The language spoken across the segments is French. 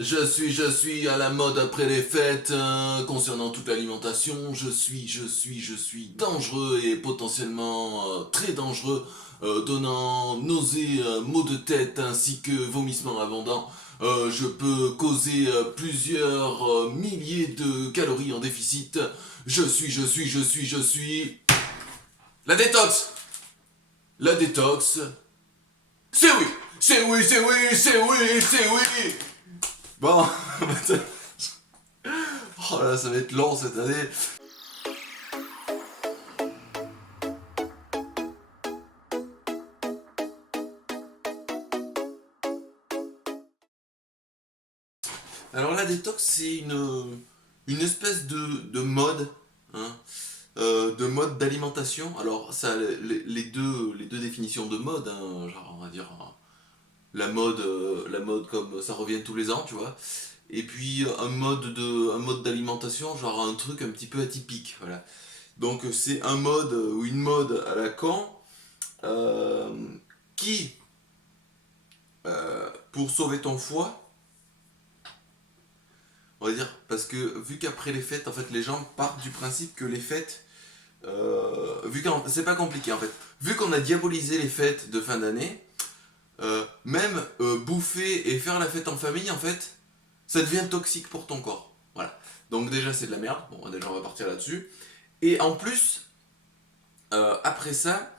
Je suis à la mode après les fêtes, concernant toute l'alimentation, je suis dangereux et potentiellement très dangereux, donnant nausées, maux de tête ainsi que vomissements abondants. Je peux causer plusieurs milliers de calories en déficit. Je suis... La détox. La détox. C'est oui. C'est oui, c'est oui, c'est oui, c'est oui. Bon, oh là, ça va être long cette année. Alors la détox, c'est une espèce de mode, hein, de mode d'alimentation. Alors ça, les deux définitions de mode, hein, genre on va dire la mode comme ça revient tous les ans, tu vois. Et puis un mode d'alimentation, genre un truc un petit peu atypique, voilà. Donc c'est un mode ou une mode à la con euh, qui, pour sauver ton foie, on va dire, parce que vu qu'après les fêtes, en fait, les gens partent du principe que les fêtes, vu que c'est pas compliqué en fait, vu qu'on a diabolisé les fêtes de fin d'année, même bouffer et faire la fête en famille, en fait, ça devient toxique pour ton corps. Voilà. Donc déjà c'est de la merde. Bon, déjà on va partir là-dessus. Et en plus, après ça,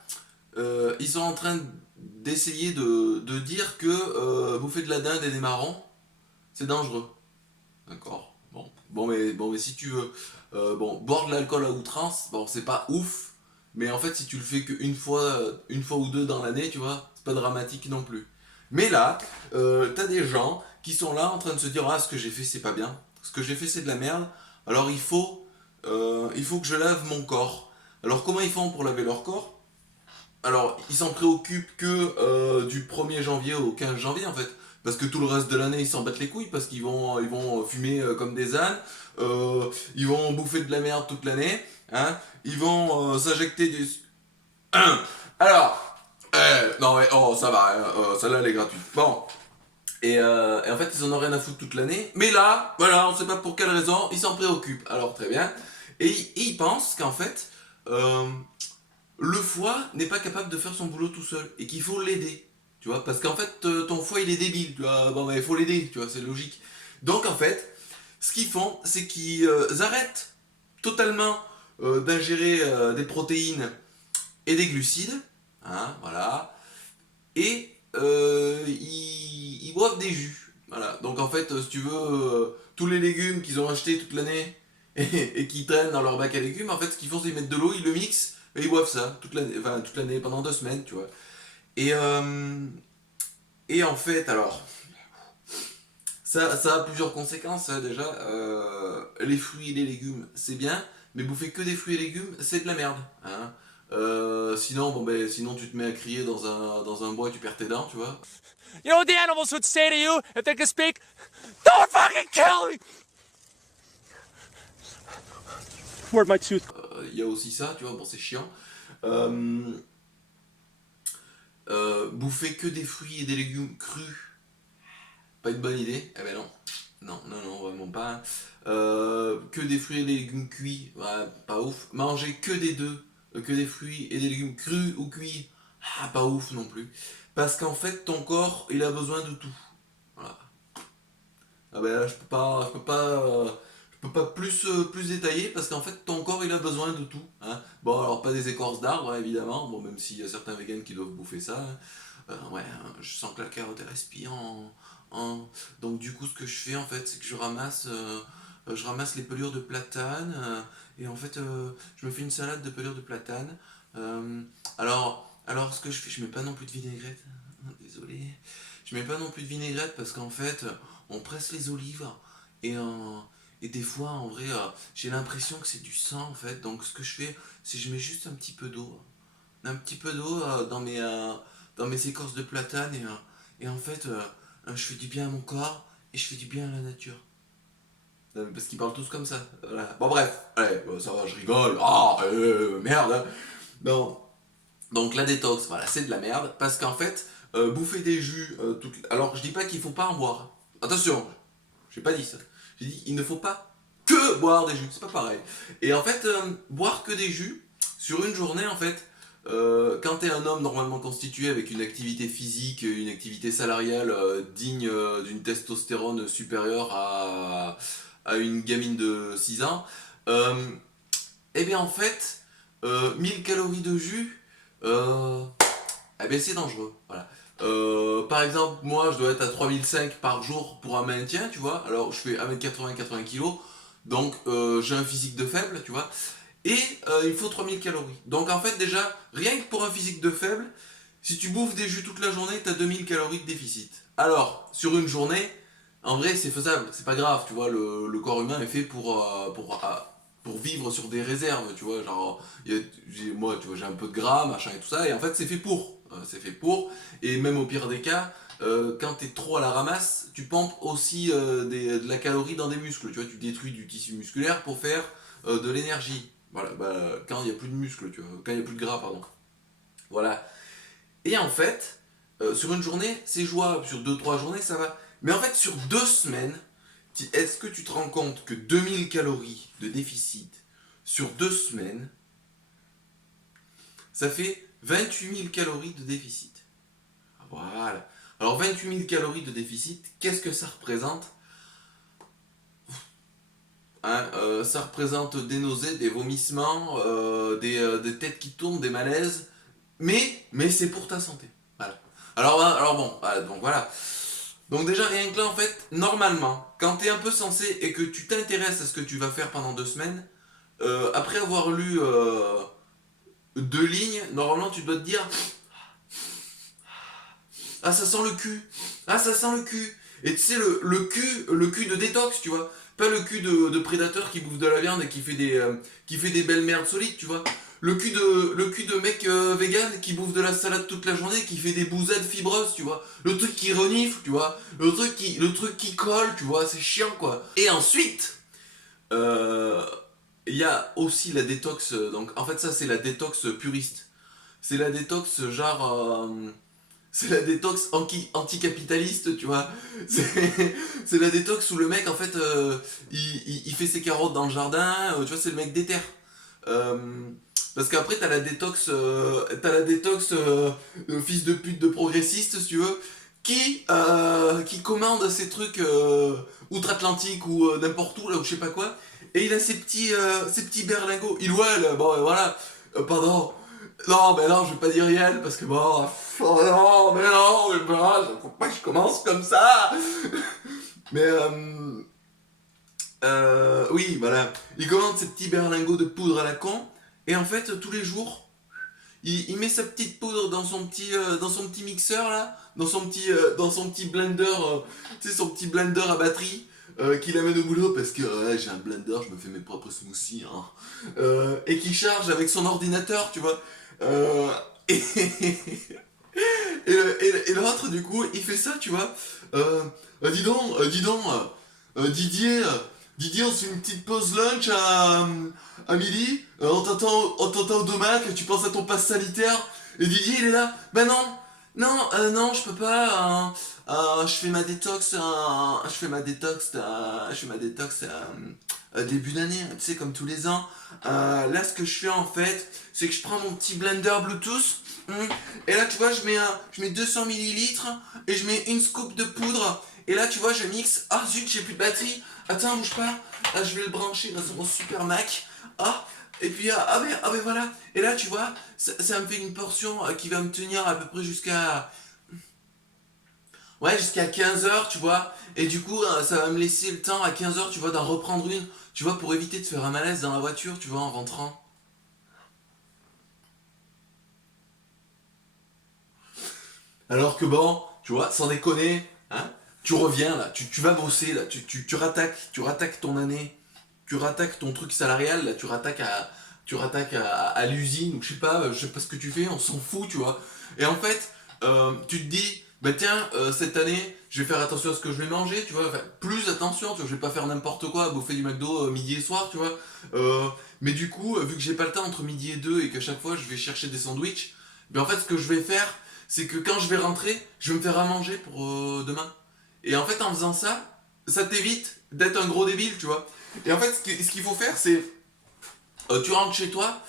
ils sont en train d'essayer de dire que bouffer de la dinde et des marrons, c'est dangereux. D'accord. Bon, mais si tu veux, bon, boire de l'alcool à outrance, bon, c'est pas ouf, mais en fait, si tu le fais une fois ou deux dans l'année, tu vois, c'est pas dramatique non plus. Mais là, t'as des gens qui sont là en train de se dire, ah, ce que j'ai fait, c'est pas bien, ce que j'ai fait, c'est de la merde, alors il faut que je lave mon corps. Alors, comment ils font pour laver leur corps? Alors, ils s'en préoccupent que du 1er janvier au 15 janvier en fait. Parce que tout le reste de l'année, ils s'en battent les couilles parce ils vont fumer comme des ânes, ils vont bouffer de la merde toute l'année, hein, ils vont s'injecter du... Alors, non mais oh ça va, hein, celle-là elle est gratuite. Bon, et en fait ils en ont rien à foutre toute l'année, mais là, voilà, on sait pas pour quelle raison, ils s'en préoccupent. Alors très bien, et ils pensent qu'en fait, euh, le foie n'est pas capable de faire son boulot tout seul et qu'il faut l'aider. Tu vois, parce qu'en fait, ton foie il est débile. Tu vois, bon, bah, il faut l'aider, tu vois, c'est logique. Donc en fait, ce qu'ils font, c'est qu'ils arrêtent totalement d'ingérer des protéines et des glucides. Hein, voilà. Et ils boivent des jus. Voilà. Donc en fait, si tu veux, tous les légumes qu'ils ont achetés toute l'année et qui traînent dans leur bac à légumes, en fait, ce qu'ils font, c'est qu'ils mettent de l'eau, ils le mixent et ils boivent ça toute l'année, pendant 2 semaines, tu vois. Et, euh, et en fait, alors, ça a plusieurs conséquences, hein, déjà. Les fruits et les légumes, c'est bien, mais bouffer que des fruits et légumes, c'est de la merde. Hein. Sinon, bon, ben, sinon, tu te mets à crier dans un bois, tu perds tes dents, tu vois. You know what the animals would say to you if they could speak? Don't fucking kill me! Where'd my tooth? Il y a aussi ça, tu vois, bon, c'est chiant. Euh, bouffer que des fruits et des légumes crus, pas une bonne idée. Eh ben non. Non, non, non, vraiment pas. Que des fruits et des légumes cuits, ouais, pas ouf. Manger que des deux, que des fruits et des légumes crus ou cuits, ah, pas ouf non plus. Parce qu'en fait, ton corps, il a besoin de tout. Voilà. Ah ben là, je peux pas plus détailler parce qu'en fait, ton corps, il a besoin de tout. Hein. Bon, alors pas des écorces d'arbres, hein, évidemment. Bon, même s'il y a certains végans qui doivent bouffer ça. Hein. Ouais, hein, je sens que la carotte est respire donc du coup, ce que je fais en fait, c'est que je ramasse les pelures de platane et en fait, je me fais une salade de pelures de platane. Euh, alors, ce que je fais, je mets pas non plus de vinaigrette. Désolé. Je mets pas non plus de vinaigrette parce qu'en fait, on presse les olives et, euh, et des fois, en vrai, j'ai l'impression que c'est du sang en fait. Donc, ce que je fais, c'est que je mets juste un petit peu d'eau. Un petit peu d'eau dans mes écorces de platane et en fait, je fais du bien à mon corps et je fais du bien à la nature. Parce qu'ils parlent tous comme ça. Voilà. Bon, bref, allez, ça va, je rigole. Ah, merde. Hein. Non. Donc la détox, voilà, c'est de la merde parce qu'en fait, bouffer des jus, alors je dis pas qu'il faut pas en boire. Attention, j'ai pas dit ça. J'ai dit il ne faut pas que boire des jus, c'est pas pareil. Et en fait, boire que des jus, sur une journée en fait, quand t'es un homme normalement constitué avec une activité physique, une activité salariale digne d'une testostérone supérieure à une gamine de 6 ans, eh bien en fait, 1000 calories de jus, eh bien c'est dangereux. Voilà. Par exemple, moi je dois être à 3005 par jour pour un maintien, tu vois. Alors je fais 1m80, 80 kg, donc j'ai un physique de faible, tu vois. Et il faut 3000 calories. Donc en fait déjà, rien que pour un physique de faible, si tu bouffes des jus toute la journée, t'as 2000 calories de déficit. Alors, sur une journée, en vrai c'est faisable, c'est pas grave, tu vois, le corps humain est fait pour vivre sur des réserves, tu vois, genre, moi, tu vois, j'ai un peu de gras, machin et tout ça, et en fait c'est fait pour, et même au pire des cas, quand t'es trop à la ramasse, tu pompes aussi de la calorie dans des muscles, tu vois, tu détruis du tissu musculaire pour faire de l'énergie. Voilà, bah, quand il n'y a plus de muscles, tu vois, quand il n'y a plus de gras, pardon. Voilà. Et en fait, sur une journée, c'est jouable, sur deux trois journées, ça va. Mais en fait, sur 2 semaines, est-ce que tu te rends compte que 2000 calories de déficit sur 2 semaines, ça fait 28 000 calories de déficit. Voilà. Alors 28 000 calories de déficit, qu'est-ce que ça représente? Hein, ça représente des nausées, des vomissements, des têtes qui tournent, des malaises, mais c'est pour ta santé. Voilà. Alors bon, donc voilà. Donc déjà rien que là en fait, normalement, quand tu es un peu sensé et que tu t'intéresses à ce que tu vas faire pendant 2 semaines, après avoir lu 2 lignes, normalement tu dois te dire ah ça sent le cul, ah ça sent le cul. Et tu sais le cul de détox, tu vois, pas le cul de prédateur qui bouffe de la viande et qui fait des belles merdes solides, tu vois. Le cul de mec vegan qui bouffe de la salade toute la journée, qui fait des bousades fibreuses, tu vois. Le truc qui renifle, tu vois. Le truc qui colle, tu vois, c'est chiant quoi. Et ensuite, euh, il y a aussi la détox, donc en fait ça c'est la détox puriste. C'est la détox genre... c'est la détox anticapitaliste, tu vois. C'est la détox où le mec, en fait, il fait ses carottes dans le jardin, tu vois, c'est le mec déter. Euh, Parce qu'après, t'as la détox fils de pute de progressiste, si tu veux, qui commande ces trucs outre-Atlantique ou n'importe où, là, ou je sais pas quoi, et il a ses petits berlingots. Il ou elle, bon, voilà, pardon. Non, mais non, je vais pas dire réel parce que bon. Oh non, mais non, faut pas que je commence comme ça. Mais oui, voilà. Il commande ses petits berlingots de poudre à la con et en fait tous les jours, il met sa petite poudre dans son petit mixeur là, dans son petit blender, tu sais son petit blender à batterie. Qu'il amène au boulot parce que ouais, j'ai un blender, je me fais mes propres smoothies hein. Et qui charge avec son ordinateur, tu vois. Euh, et, et l'autre, du coup, il fait ça, tu vois. Dis donc, Didier, Didier, on se fait une petite pause lunch à midi. On t'entend au domac, tu penses à ton passe sanitaire. Et Didier, il est là. Ben non, non, non, je peux pas. Je fais ma détox, début d'année, tu sais, comme tous les ans. Là, ce que je fais en fait, c'est que je prends mon petit blender Bluetooth. Et là, tu vois, je mets 200 millilitres et je mets une scoop de poudre. Et là, tu vois, je mixe. Ah zut, j'ai plus de batterie. Attends, bouge pas. Là, je vais le brancher dans mon super Mac. Ah, et puis, ben voilà. Et là, tu vois, ça me fait une portion qui va me tenir à peu près jusqu'à. Ouais, jusqu'à 15 heures, tu vois. Et du coup, ça va me laisser le temps à 15 heures, tu vois, d'en reprendre une. Tu vois, pour éviter de faire un malaise dans la voiture, tu vois, en rentrant. Alors que bon, tu vois, sans déconner, hein, tu reviens là, tu vas bosser là, tu rattaques ton année, tu rattaques ton truc salarial, là, tu rattaques à l'usine, ou je sais pas ce que tu fais, on s'en fout, tu vois. Et en fait, tu te dis, bah tiens, cette année, je vais faire attention à ce que je vais manger, tu vois, enfin, plus attention, tu vois, je vais pas faire n'importe quoi, bouffer du McDo midi et soir, tu vois. Mais du coup, vu que j'ai pas le temps entre midi et deux et qu'à chaque fois je vais chercher des sandwichs, ben en fait, ce que je vais faire, c'est que quand je vais rentrer, je vais me faire à manger pour demain. Et en fait, en faisant ça, ça t'évite d'être un gros débile, tu vois. Et en fait, ce qu'il faut faire, c'est tu rentres chez toi,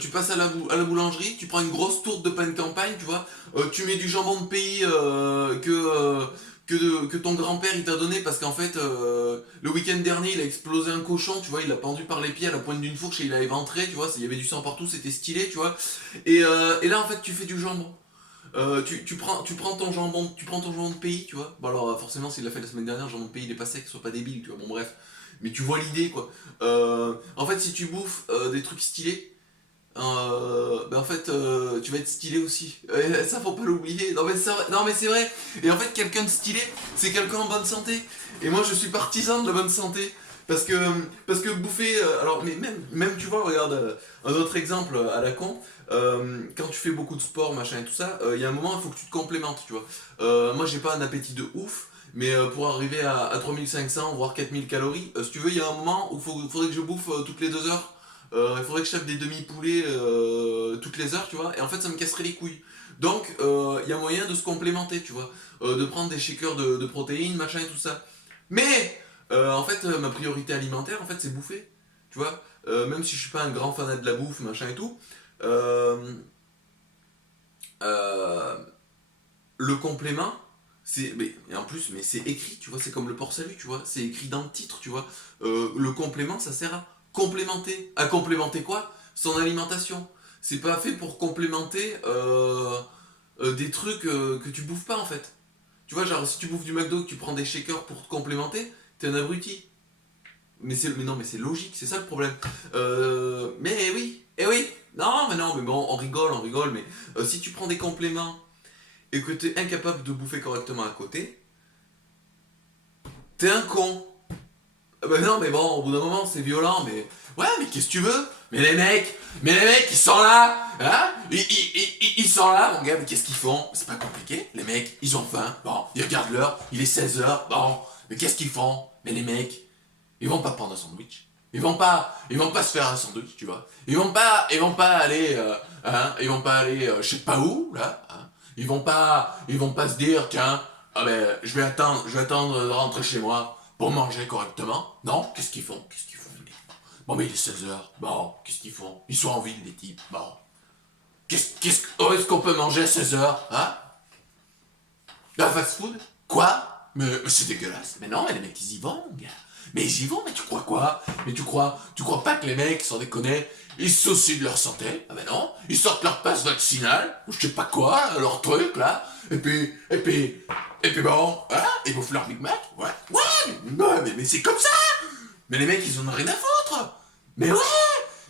tu passes à à la boulangerie, tu prends une grosse tourte de pain de campagne, tu vois, tu mets du jambon de pays que ton grand-père il t'a donné parce qu'en fait, le week-end dernier, il a explosé un cochon, tu vois, il l'a pendu par les pieds à la pointe d'une fourche et il a éventré, tu vois, il y avait du sang partout, c'était stylé, tu vois. Et là, en fait, tu fais du jambon. Tu prends tu prends ton jambon de pays, tu vois. Bon alors forcément s'il l'a fait la semaine dernière, le jambon de pays il est pas sec, sois pas débile, tu vois. Bon bref. Mais tu vois l'idée quoi. En fait si tu bouffes des trucs stylés, ben en fait tu vas être stylé aussi. Ça faut pas l'oublier. Non mais c'est vrai. Et en fait quelqu'un de stylé, c'est quelqu'un en bonne santé. Et moi je suis partisan de la bonne santé. Parce que bouffer, alors mais même tu vois, regarde un autre exemple à la con, quand tu fais beaucoup de sport, machin et tout ça, il y a un moment il faut que tu te complémentes, tu vois. Moi j'ai pas un appétit de ouf, mais pour arriver à 3500 voire 4000 calories, si tu veux, il y a un moment où faudrait que je bouffe toutes les 2 heures. Il faudrait que je tape des demi-poulets toutes les heures, tu vois, et en fait ça me casserait les couilles. Donc il y a moyen de se complémenter, tu vois, de prendre des shakers de protéines, machin et tout ça. Mais en fait, ma priorité alimentaire, en fait, c'est bouffer. Tu vois. Même si je suis pas un grand fanat de la bouffe, machin et tout, euh, euh, le complément, et en plus, mais c'est écrit, tu vois, c'est comme le port-salut, tu vois, c'est écrit dans le titre, tu vois. Le complément, ça sert à complémenter. À complémenter quoi? Son alimentation. C'est pas fait pour complémenter des trucs que tu bouffes pas, en fait. Tu vois, genre, si tu bouffes du McDo, que tu prends des shakers pour te complémenter, t'es un abruti. Mais non, mais c'est logique, c'est ça le problème. Mais oui, oui. Non, mais bon, on rigole, mais si tu prends des compléments et que t'es incapable de bouffer correctement à côté, t'es un con. Ben non, mais bon, au bout d'un moment, c'est violent, mais... Ouais, mais qu'est-ce que tu veux? Mais les mecs, ils sont là, hein? Ils sont là, mon gars, mais qu'est-ce qu'ils font? C'est pas compliqué, les mecs, ils ont faim, bon, ils regardent l'heure, il est 16 h, bon, mais qu'est-ce qu'ils font? Mais les mecs, ils vont pas prendre un sandwich. Ils vont pas se faire un sandwich, tu vois. Ils vont pas aller, ils vont pas aller, je sais pas où, là, hein. Ils vont pas se dire, tiens, ah ben, je vais attendre de rentrer chez moi pour manger correctement. Non, qu'est-ce qu'ils font, les mecs? Bon, mais il est 16 h. Bon, qu'est-ce qu'ils font? Ils sont en ville, les types. Bon. Où est-ce qu'on peut manger à 16 h, hein? Dans fast food? Quoi? Mais c'est dégueulasse. Mais non, mais les mecs, ils y vont, gars. Mais ils y vont, mais tu crois quoi? Mais tu crois pas que les mecs, sans déconner, ils se soucient de leur santé? Ah ben non, ils sortent leur passe vaccinale, ou je sais pas quoi, leur truc, là, et puis bon, hein? Ils bouffent leur Big Mac? Ouais, mais c'est comme ça! Mais les mecs, ils en ont rien à foutre! Mais ouais!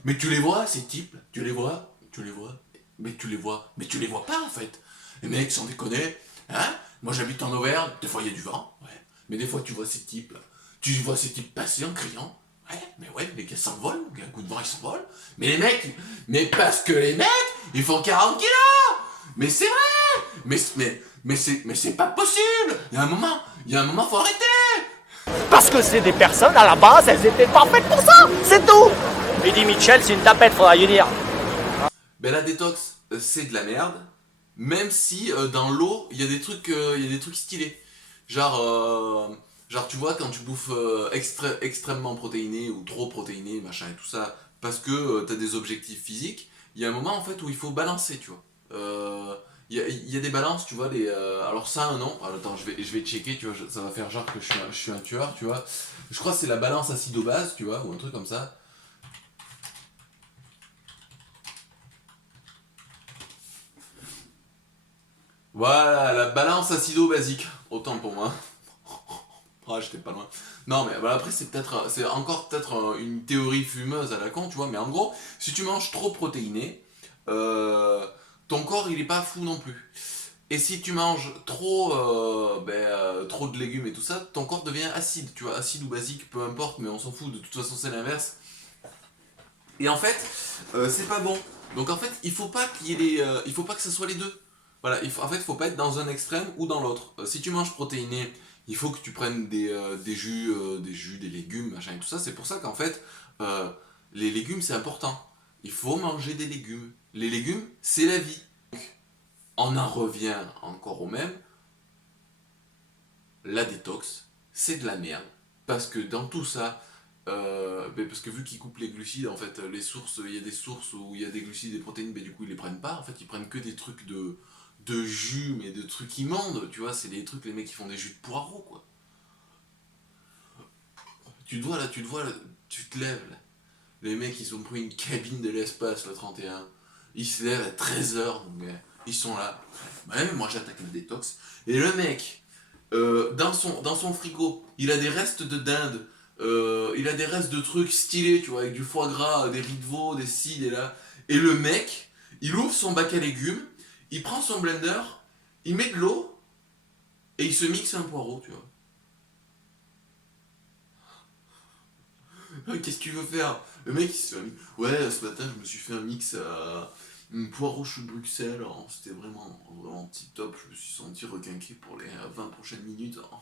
Mais tu les vois, ces types, mais tu les vois pas, en fait. Les mecs, sans déconner, hein? Moi j'habite en Auvergne, des fois il y a du vent, ouais. Mais des fois tu vois ces types là. Tu vois ces types passer en criant. Ouais, les gars s'envolent, un coup de vent ils s'envolent. Mais les mecs, mais parce que les mecs, ils font 40 kilos. Mais c'est vrai. Mais c'est pas possible. Il y a un moment faut arrêter. Parce que c'est des personnes, à la base, elles étaient pas faites pour ça, c'est tout. Eddie Mitchell, c'est une tapette, faudra y dire. Ben la détox, c'est de la merde. Même si dans l'eau, il y a des trucs stylés. Genre, genre tu vois, quand tu bouffes extrêmement protéiné ou trop protéiné, machin et tout ça, parce que t'as des objectifs physiques, il y a un moment en fait où il faut balancer, tu vois. Il y a des balances, tu vois, alors ça, non. Alors, attends, je vais checker, tu vois, ça va faire genre que je suis un tueur, tu vois. Je crois que c'est la balance acido-base, tu vois, ou un truc comme ça. Voilà, la balance acido-basique. Autant pour moi. Ah, j'étais pas loin. Non, mais voilà, après, c'est encore peut-être une théorie fumeuse à la con, tu vois. Mais en gros, si tu manges trop protéiné, euh, ton corps, il est pas fou non plus. Et si tu manges trop de légumes et tout ça, ton corps devient acide, tu vois, acide ou basique, peu importe, mais on s'en fout, de toute façon c'est l'inverse. Et en fait, c'est pas bon. Donc en fait, il faut pas que ce soit les deux. Voilà, en fait, il faut pas être dans un extrême ou dans l'autre. Si tu manges protéiné, il faut que tu prennes des jus, des légumes, machin et tout ça. C'est pour ça qu'en fait, euh, les légumes c'est important. Il faut manger des légumes. Les légumes, c'est la vie. On en revient encore au même. La détox, c'est de la merde. Parce que dans tout ça, parce que vu qu'ils coupent les glucides, en fait, les sources, il y a des sources où il y a des glucides et des protéines, mais du coup ils les prennent pas. En fait, ils prennent que des trucs de jus, mais de trucs immondes, tu vois. C'est des trucs, les mecs qui font des jus de poireaux, quoi. Tu te vois là, tu te lèves là. Les mecs, ils ont pris une cabine de l'espace, le 31. Ils se lèvent à 13h, donc ils sont là. Ouais, moi j'attaque le détox. Et le mec, dans son frigo, il a des restes de dinde, il a des restes de trucs stylés, tu vois, avec du foie gras, des riz de veau, des ci, des là. Et le mec, il ouvre son bac à légumes, il prend son blender, il met de l'eau, et il se mixe un poireau, tu vois. Qu'est-ce que tu veux faire? Le mec il se fait ouais, ce matin je me suis fait un mix à poireau chou de Bruxelles, alors, c'était vraiment tip top, je me suis senti requinqué pour les 20 prochaines minutes. Oh.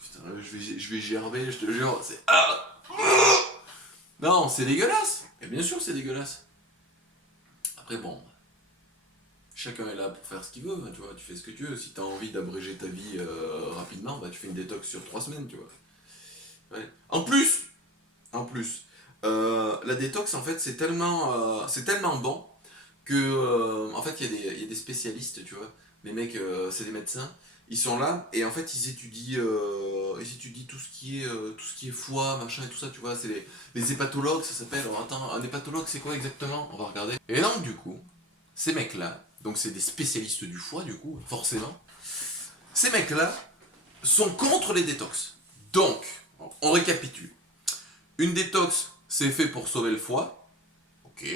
Putain, je vais gerber, je te jure, c'est... Ah non, c'est dégueulasse. Et bien sûr c'est dégueulasse. Après bon, chacun est là pour faire ce qu'il veut, tu vois, tu fais ce que tu veux. Si t'as envie d'abréger ta vie rapidement, bah tu fais une détox sur 3 semaines, tu vois. Ouais. En plus, la détox, en fait, c'est tellement bon que, en fait, il y a des spécialistes, tu vois. Les mecs, c'est des médecins. Ils sont là et en fait, ils étudient tout ce qui est foie, machin et tout ça, tu vois. C'est les hépatologues, ça s'appelle. Alors, attends, un hépatologue, c'est quoi exactement? On va regarder. Et donc, du coup, ces mecs-là, donc c'est des spécialistes du foie, du coup, forcément. Ces mecs-là sont contre les détox. Donc, on récapitule. Une détox, c'est fait pour sauver le foie. Ok.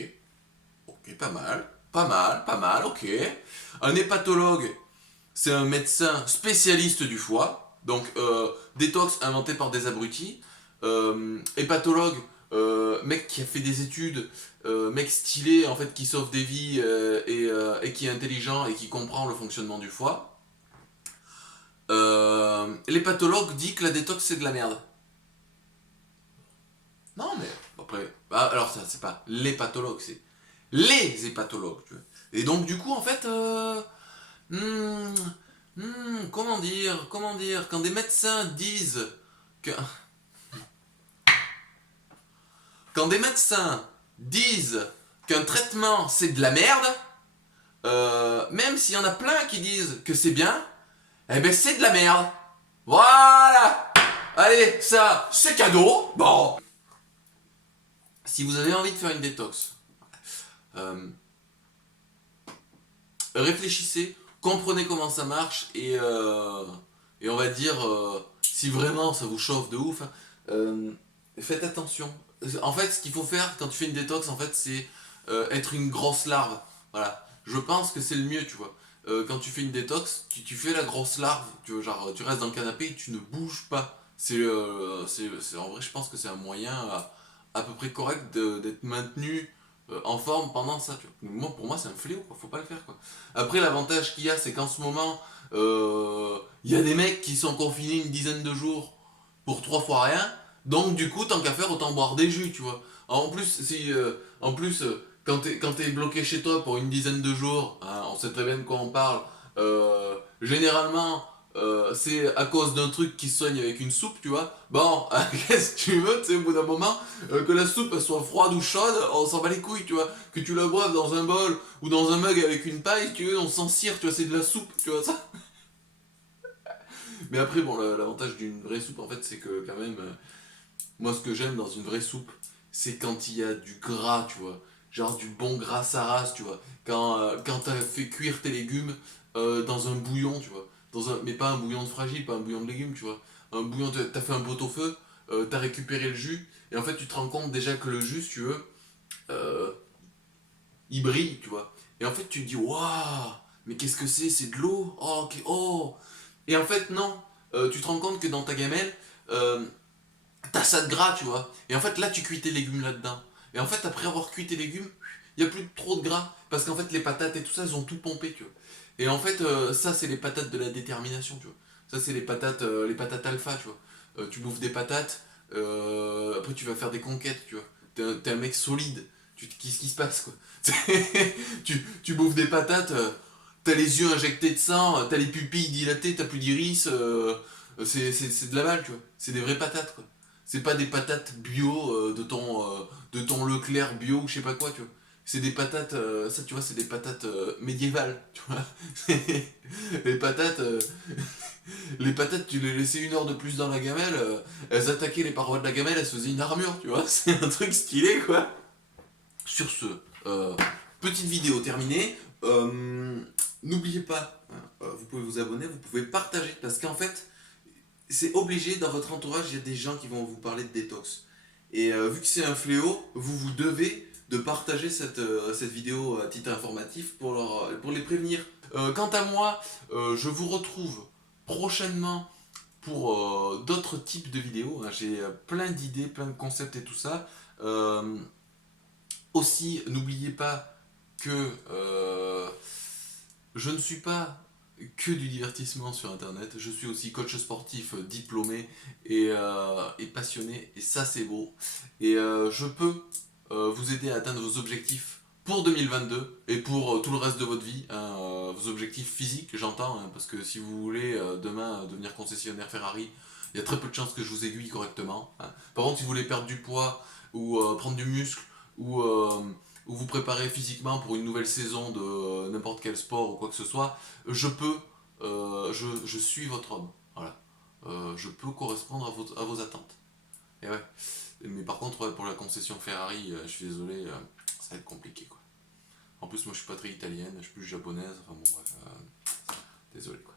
Ok, pas mal. Pas mal, pas mal, ok. Un hépatologue, c'est un médecin spécialiste du foie. Donc, détox inventé par des abrutis. Hépatologue, mec qui a fait des études, mec stylé, en fait, qui sauve des vies et qui est intelligent et qui comprend le fonctionnement du foie. L'hépatologue dit que la détox, c'est de la merde. Non, mais après. Bah, alors, ça, c'est pas les pathologues, c'est les hépatologues, tu vois. Et donc, du coup, en fait. Hmm, comment dire. Quand des médecins disent que. Quand des médecins disent qu'un traitement, c'est de la merde, même s'il y en a plein qui disent que c'est bien, eh ben, c'est de la merde. Voilà! Allez, ça, c'est cadeau. Bon. Si vous avez envie de faire une détox, réfléchissez, comprenez comment ça marche et on va dire, si vraiment ça vous chauffe de ouf, faites attention. En fait, ce qu'il faut faire quand tu fais une détox, en fait, c'est être une grosse larve. Voilà. Je pense que c'est le mieux, tu vois. Quand tu fais une détox, tu fais la grosse larve, tu vois, genre tu restes dans le canapé et tu ne bouges pas. En vrai, je pense que c'est un moyen à peu près correct d'être maintenu en forme pendant ça, tu vois. Pour moi, c'est un fléau, quoi. Faut pas le faire, quoi. Après, l'avantage qu'il y a, c'est qu'en ce moment, il y a des mecs qui sont confinés une dizaine de jours pour 3 fois rien. Donc, du coup, tant qu'à faire, autant boire des jus, tu vois. Quand t'es bloqué chez toi pour une dizaine de jours, hein, on sait très bien de quoi on parle. Généralement, c'est à cause d'un truc qui se soigne avec une soupe, tu vois. Bon, qu'est-ce que tu veux, tu sais, au bout d'un moment, que la soupe elle soit froide ou chaude, on s'en bat les couilles, tu vois. Que tu la boives dans un bol ou dans un mug avec une paille, si tu veux, on s'en cire, tu vois, c'est de la soupe, tu vois ça. Mais après, bon, l'avantage d'une vraie soupe, en fait, c'est que quand même, moi, ce que j'aime dans une vraie soupe, c'est quand il y a du gras, tu vois. Genre du bon gras Saras, tu vois. Quand t'as fait cuire tes légumes dans un bouillon, tu vois. Mais pas un bouillon de fragile, pas un bouillon de légumes, tu vois. Un bouillon, t'as fait un pot-au-feu, t'as récupéré le jus, et en fait, tu te rends compte déjà que le jus, si tu veux, euh, il brille, tu vois. Et en fait, tu te dis, waouh, mais qu'est-ce que c'est? C'est de l'eau? Oh, ok, oh. Et en fait, non. Tu te rends compte que dans ta gamelle, t'as ça de gras, tu vois. Et en fait, là, tu cuis tes légumes là-dedans. Et en fait, après avoir cuit tes légumes, il n'y a plus trop de gras. Parce qu'en fait, les patates et tout ça, elles ont tout pompé, tu vois. Et en fait, ça, c'est les patates de la détermination, tu vois. Ça, c'est les patates alpha, tu vois. Tu bouffes des patates, après, tu vas faire des conquêtes, tu vois. T'es un mec solide. Qu'est-ce qui se passe, quoi? Tu bouffes des patates, t'as les yeux injectés de sang, t'as les pupilles dilatées, t'as plus d'iris, c'est de la balle, tu vois. C'est des vraies patates, quoi. C'est pas des patates bio de ton Leclerc bio ou je sais pas quoi, tu vois. C'est des patates, ça tu vois, c'est des patates médiévales, tu vois. les patates, les patates, tu les laissais 1 heure de plus dans la gamelle, elles attaquaient les parois de la gamelle, elles se faisaient une armure, tu vois. C'est un truc stylé, quoi. Sur ce, petite vidéo terminée. N'oubliez pas, vous pouvez vous abonner, vous pouvez partager, parce qu'en fait, c'est obligé, dans votre entourage, il y a des gens qui vont vous parler de détox. Et vu que c'est un fléau, vous devez de partager cette vidéo à titre informatif pour les prévenir. Quant à moi, je vous retrouve prochainement pour d'autres types de vidéos. Hein. J'ai plein d'idées, plein de concepts et tout ça. Aussi, n'oubliez pas que je ne suis pas que du divertissement sur internet, je suis aussi coach sportif diplômé et passionné, et ça c'est beau. Et je peux vous aider à atteindre vos objectifs pour 2022 et pour tout le reste de votre vie, hein, vos objectifs physiques, j'entends, hein, parce que si vous voulez demain devenir concessionnaire Ferrari, il y a très peu de chances que je vous aiguille correctement. Hein. Par contre, si vous voulez perdre du poids ou prendre du muscle ou vous préparer physiquement pour une nouvelle saison de n'importe quel sport ou quoi que ce soit, je peux, je suis votre homme. Voilà. Je peux correspondre à vos attentes. Et ouais. Mais par contre, ouais, pour la concession Ferrari, je suis désolé, ça va être compliqué, quoi. En plus, moi je suis pas très italienne, je suis plus japonaise, enfin bon bref, désolé quoi.